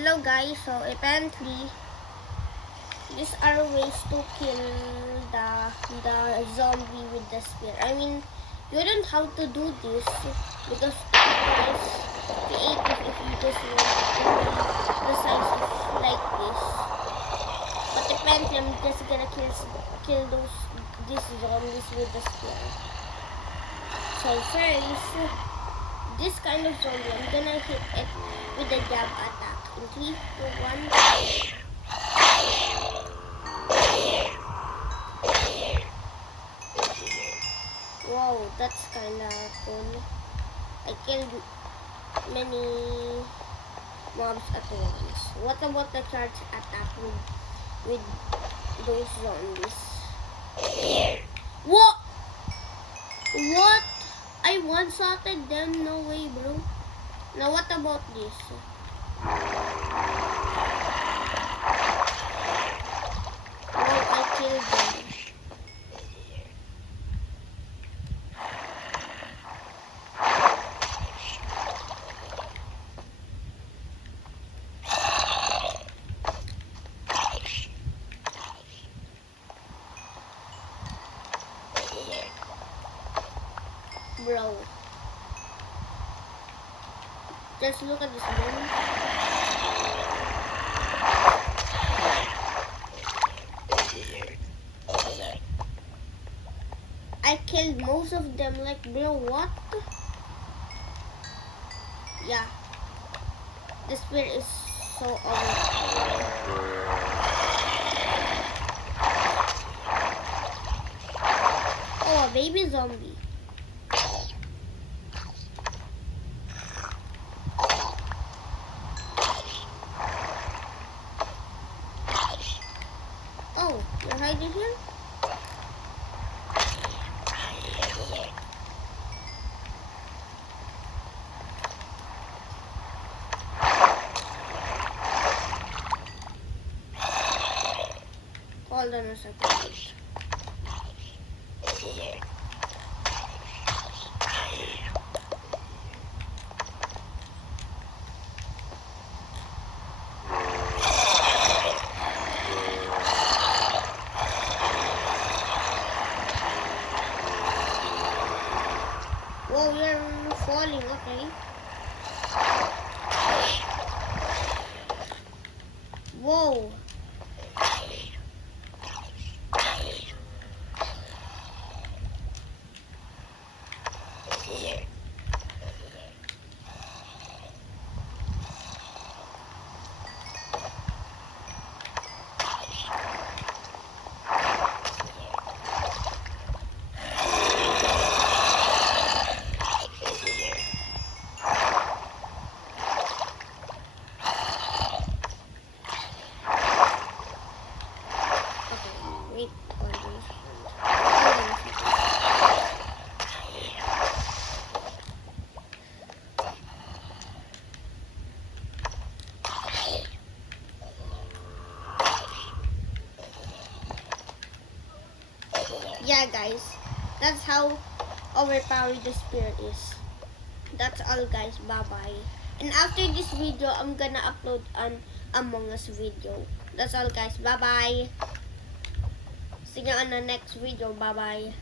Hello guys, so apparently these are ways to kill the zombie with the spear. I mean, you don't have to do this because it is creative if you just want to be the size of like this. But apparently I'm just gonna kill these zombies with the spear. So first, this kind of zombie, I'm gonna hit it with a jab attack. In 3, 2, 1. Wow, that's kinda cool. I killed many mobs at once. What about the charge attack with those zombies? What? What? I one-shotted them? No way, bro. Now what about this? Wow, I killed them. Bro. Just look at this one. I killed most of them, like, bro, what? Yeah. The spear is so overpowered. Oh, a baby zombie. Oh, you're hiding here? Hold on a second. Whoa, you're falling, okay. Whoa. Yeah guys, that's how overpowered the spear is. That's all guys, bye bye. And after this video, I'm gonna upload an Among Us video. That's all guys, bye bye. See you on the next video, bye bye.